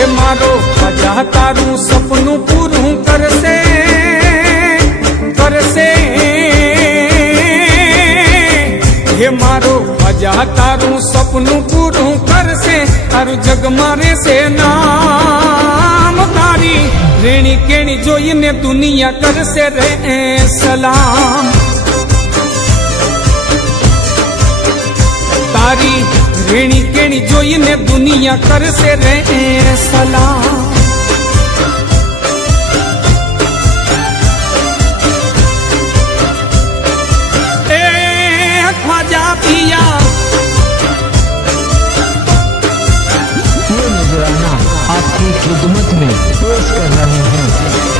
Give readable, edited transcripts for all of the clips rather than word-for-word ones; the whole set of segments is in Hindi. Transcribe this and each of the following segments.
हे मारो ख्वाजा तारू सपनू पूरू करसे करसे हे मारो ख्वाजा तारू सपनू पूरू करसे तारू जग मारे से नाम तारी रेणी केणी जोईने दुनिया करसे रे सलाम तारी रेणी केणी जोईने दुनिया करसे रे सलाम ए ख्वाजा पिया ये नजराना आपकी खिदमत में पेश कर रहे हैं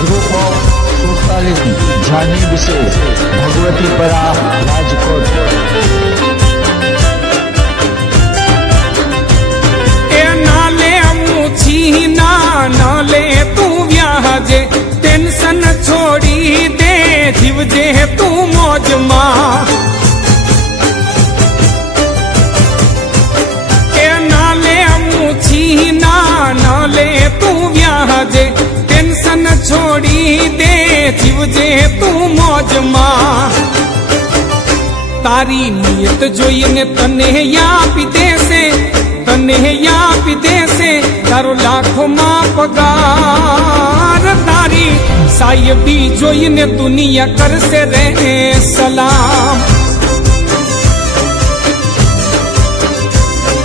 ग्रुप ऑफ सोशलिटी जाने विशेष भगवती परा राजकोट। नाले तू व्याजे टेंशन छोड़ी दे जीवजे तू मौज मां ए नाले अमूछी नाले तू व्याजे टेंशन छोड़ी दे जीवजे तू मौज मां तारी नियत जोईने तने या पिते से तने या पिते से तारो लाखों मां पगार तारी साहिबी जोईने दुनिया कर से रे सलाम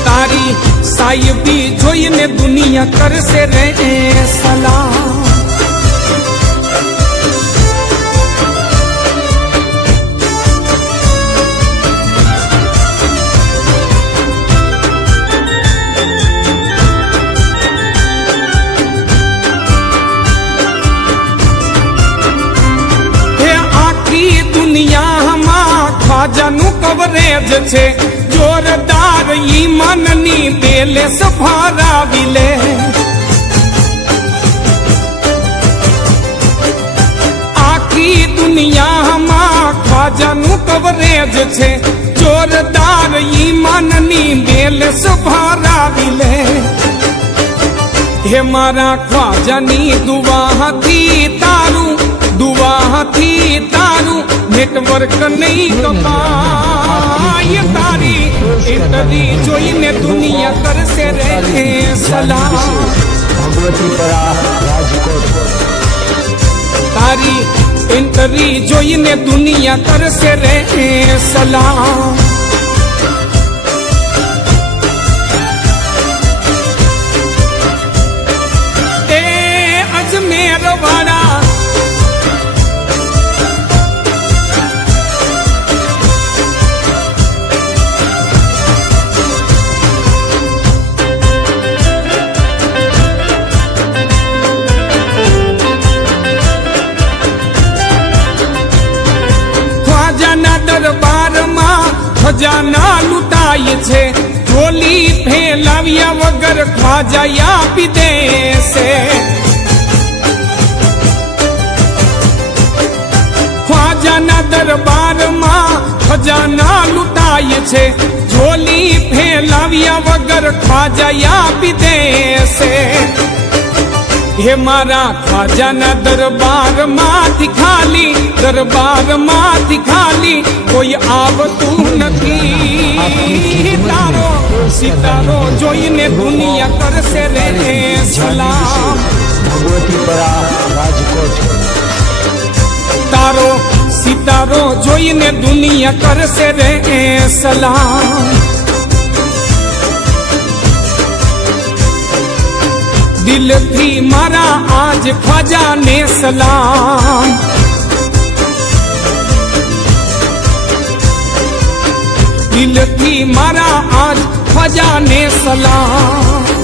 तारी साहिबी जोईने दुनिया कर से रे सलाम ख्वाजानु कवरेज छे जोरदार ईमाननी बेले सफारा विले आखी दुनिया मां ख्वाजानु कवरेज छे जोरदार ईमाननी बेले सफारा विले हे मारा ख्वाजानी दुआ थी तारू दुआ थी तारू नेटवर्क नहीं कमाई तारी इतनी जोईने दुनिया कर से रहे सलाम भगवती परा राजकोट तारी इंटरी जोईने दुनिया कर से रहे सलाम ए अजमेर वाला दरबार मां खजाना लुटाई छे झोली फैलाव्या वगर ख्वाजा आपी दे से ख्वाजाना दरबार मां खजाना लुटाई छे झोली फैलाव्या वगर ख्वाजा आपी दे से हे मारा ख्वाजाना दरबार माथी खाली दरबार माथी खाली कोई आवतू नहीं तारो सितारो जोईने दुनिया कर से रे सलाम भगवती परा राजकोट तारो सितारो जोईने दुनिया कर से रे सलाम दिल थी मारा आज ख्वाजा ने सलाम दिल थी मारा आज ख्वाजा ने सलाम